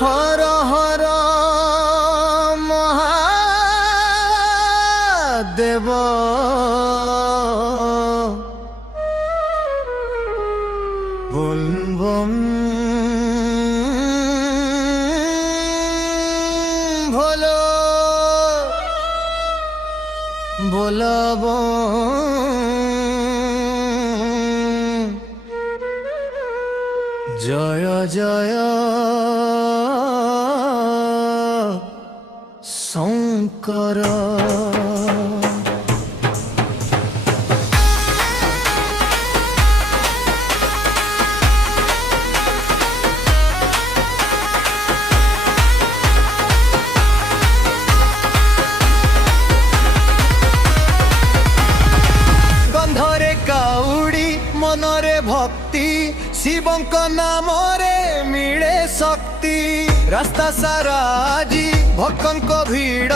हर हर महादेव बोल बम भोलो बोल जय जय शंकर। गंधरे काउड़ी मनरे भक्ति शिवंक नाम रे मिले शक्ति। रास्ता सारा आजी भक्तन को भीड़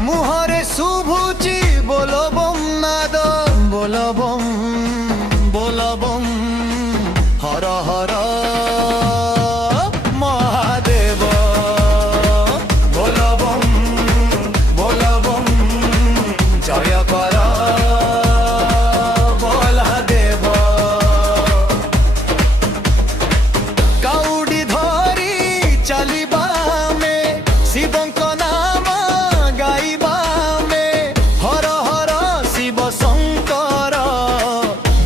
मुहरे शुभुची बोलो बम नाद बोलो बम हर हर महादेव बोलो बम जय कर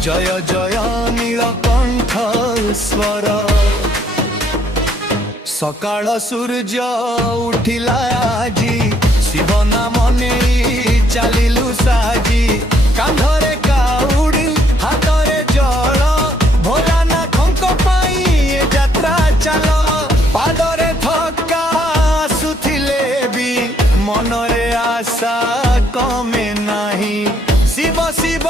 जय जय नीलकंठ स्वर। सकाळ सूर्य उठिला आजी शिव नाम नेई चालिलु साजी। कांधरे काउडी हातरे जल भोलानाथଙ୍କ ପାଇଁ ଏ ଯାତ୍ରା ଚାଲ। ପାଦରେ ଥକା ଆସୁଥିଲେ ବି ମନରେ ଆଶା କମେ ନାହିଁ। ଶିବ ଶିବ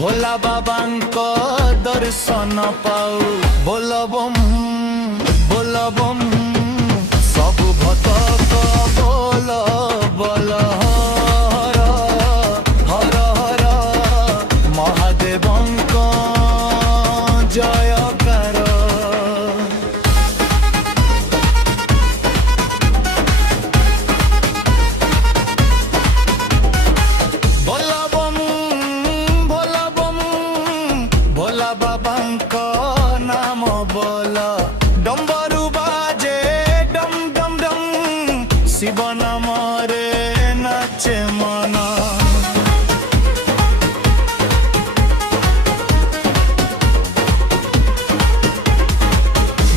भोला बाबांको दर्शन पाऊ। बोल बम सबु भक्त बोल बोल हर हर हर महादेवंको जयकार। बाबांको नाम बोल डम्बरू बाजे डम डम डम शिव नाम रे नाचे मन।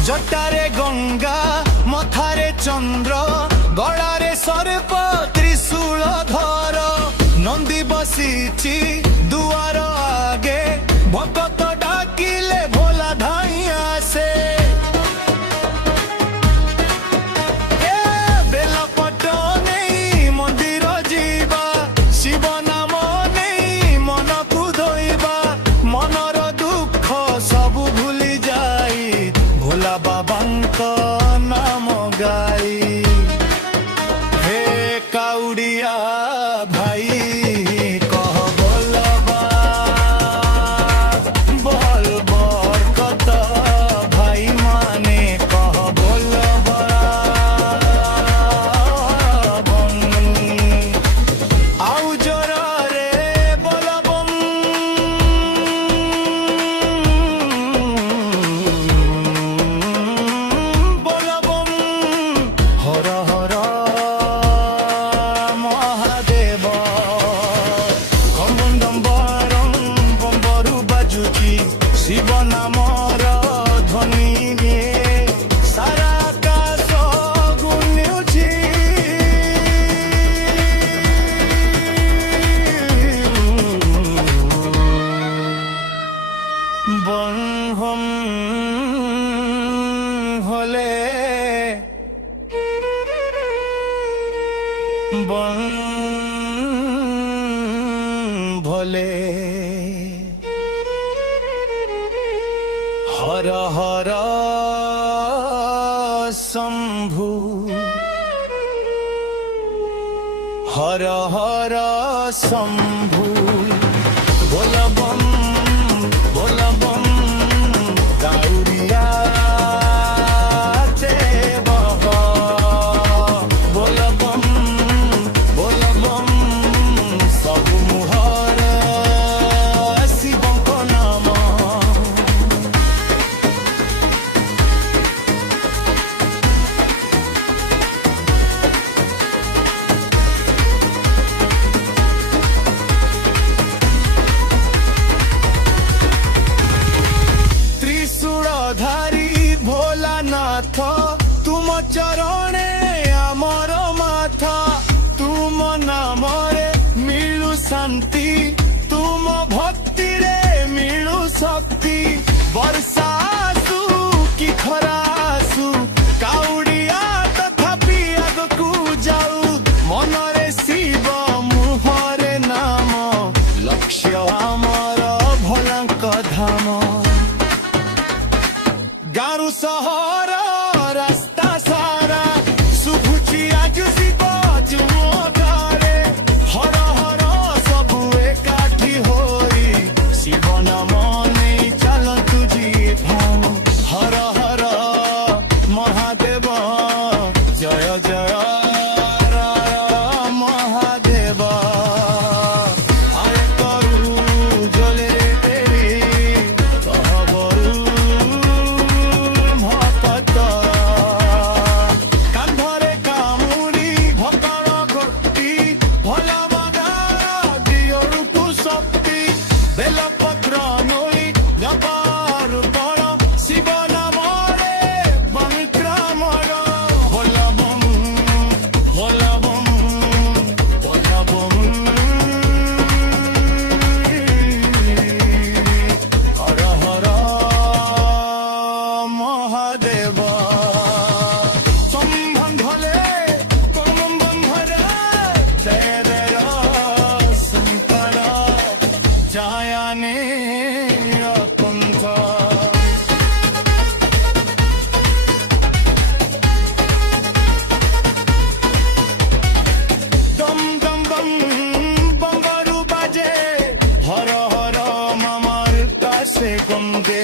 जटारे गंगा मथारे चंद्र गलारे सर्प त्रिशूल धर। नंदी बसीची दुआर आगे भगत डाकिले भोला धाई आसे। बेल पट नहीं मंदिर जीवा शिव नाम नहीं मन को धोइबा। मनर दुख सबु भूली जाई भोला बाबांको नाम गाई। हे काउडिया भाई शिव नामर ध्वनि रे सारा आकाश गुन्युछि। बन्हम हले बन भले हर हर शंभु हर हर शंभु। बोल बम दाउरिया চরণে আমার মাথা তুম নামরে মিলু শান্তি তুম ভক্তিরে মিলু শক্তি ବର୍ଷା ଆସୁ କି ଖରା ଆସୁ କାଉଡ଼ିଆ ତଥାପି ଆଗକୁ ଯାଉ ମନରେ ଶିବ ମୁହଁରେ ନାମ ଲକ୍ଷ୍ୟ ଆମର ଭୋଲାଙ୍କ ଧାମ ଗାଁରୁ ସହର ରାସ୍ତା ସାରା ଶୁଭୁଛି ଆଜି ଶିବ ଜୁମରେ ହର ହର ସବୁ ଏକାଠି ହୋଇ ଶିବ ନାମ ନେଇ ଚାଲନ୍ତୁ ଯିଏ ଭାମ ହର ହର ମହାଦେବ ଜୟ ଜୟ ହର ମହାଦେବ ଆରେ କରୁ ଜଲେ ତେରି ତହବରୁ ଭକତ କାନ୍ଧରେ କାମୁଡ଼ି ଭକଳ ଘୋଟି ଭଲ ମଗା ଦିଅରୁକୁ ଶକ୍ତି ବେଲପତ୍ର ନୋଳି ଜପାରୁ ବଳ ଶିବ ନାମରେ ବଂକ୍ରମଣ ଭଲ ବମ୍ ଭଲ ବମ୍ ଭଲ ବମ୍ ହର ହର মহাদেব সম্বন্ধলে কর্মবন্ধরে জয় শঙ্কর জয়ানে কুঞ্জ দম দম বম বঙ্গরু বাজে হর হর মামার কাছে গঙ্গে